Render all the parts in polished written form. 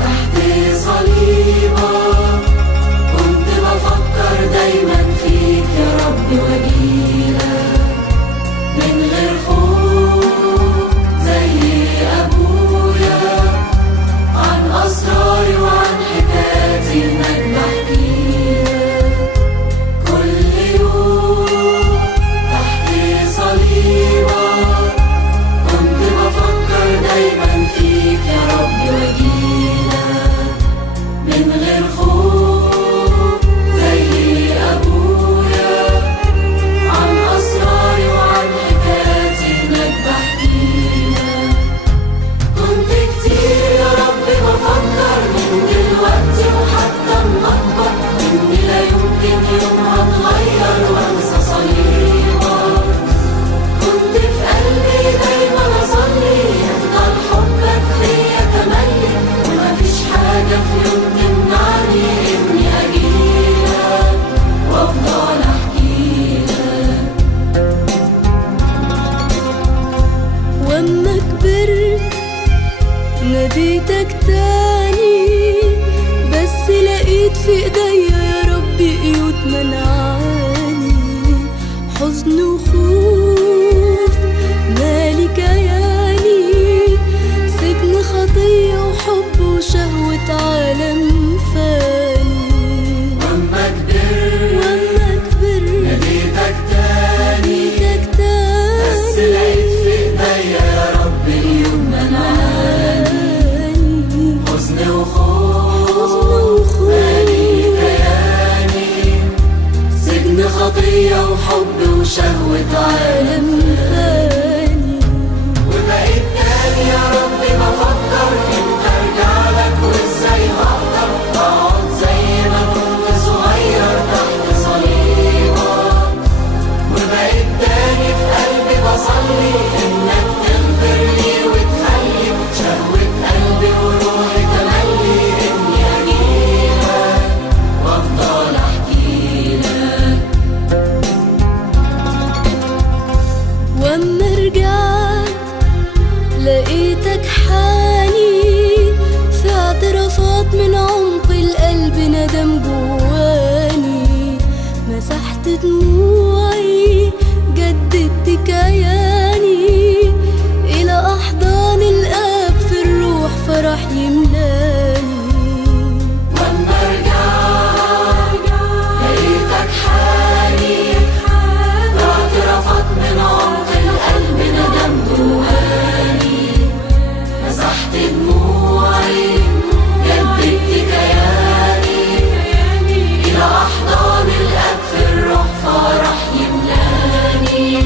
تحت صليبك كنت بفكر دايما فيك يا رب وجيلك من غير خوف زي أبويا عن أسراري وعن حكاياتي إنك بحكيلك كل يوم تحت صليبك كنت بفكر دايما فيك يا رب وجيلك من غير خوف زي أبويا عن أسراري وعن حكاياتي إنك بحكيلك كنت كتير يا رب بفكر من دلوقتي وحتى النهضة إني لا يمكن يوم هتغير وأنسى صليبك كنت في قلبي دايما أصلي يفضل حبك فيا تملي ومفيش حاجة في يوم تمنعني إني أجيلك وأفضل أحكيلك وأما كبرت ناديتك تاني بس لقيت في ايديا يا ربي قيود منعاني حزن وخوف مالي كياني سجن خطية وحب وشهوة عالم فاني وأما كبرت ناديتك تاني بس لقيت في إيديا يا رب قيود منعاني حزن وخوف مالي كياني سجن خطية وحب وشهوة عالم فاني وبقيت تاني يا رب بفكر امتى ارجع لك وازاي هقدر اقعد زي ما كنت صغير تحت صليبك وبقيت تاني في قلبي بصلي انك تغفر لي وتخلي شهوة قلبي وروحي تملي اني اجيلك وافضل احكيلك وأما رجعت لقيتك حاني في اعترافات من عمق القلب ندم جواني مسحت دموعي جددت كياني إلى أحضان الآب في الروح فرح يملاني وأما رجعت لقيتك حالي اعترافات من عمق القلب ندم جواني مسحت دموعي جددت كياني إلى أحضان الآب في الروح فرح يملاني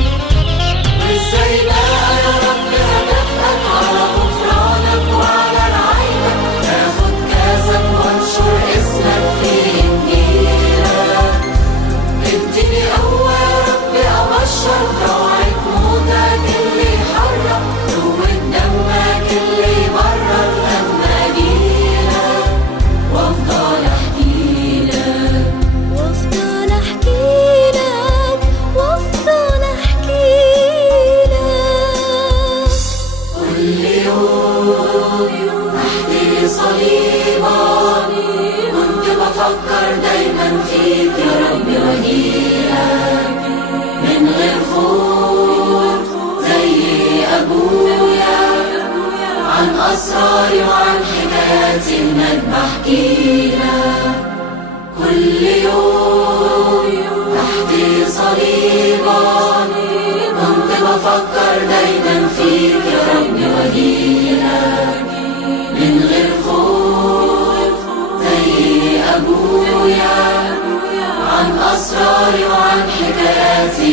وإزاي بقى يا رب هدفك على غفرانك وعلى رعايتك آخد كاسك وانشر اسمك في إنجيلك اديني قوة يا رب أبشر روعة موتك اللي يحرك قوة دمك اللي يبرر لما أجيلك وأفضل أحكيلك وأفضل أحكيلك وأفضل أحكيلك كل يوم تحت صليبك كنت بفكر دايما فيك يا رب وجيلك من غير خوف زي أبويا عن أسراري وعن حكاياتي إنك بحكيلك كل يوم تحت صليبك كنت بفكر دايما فيك يا رب وجيلك من غير خوف زي أبويا عن أسراري وعن حكاياتي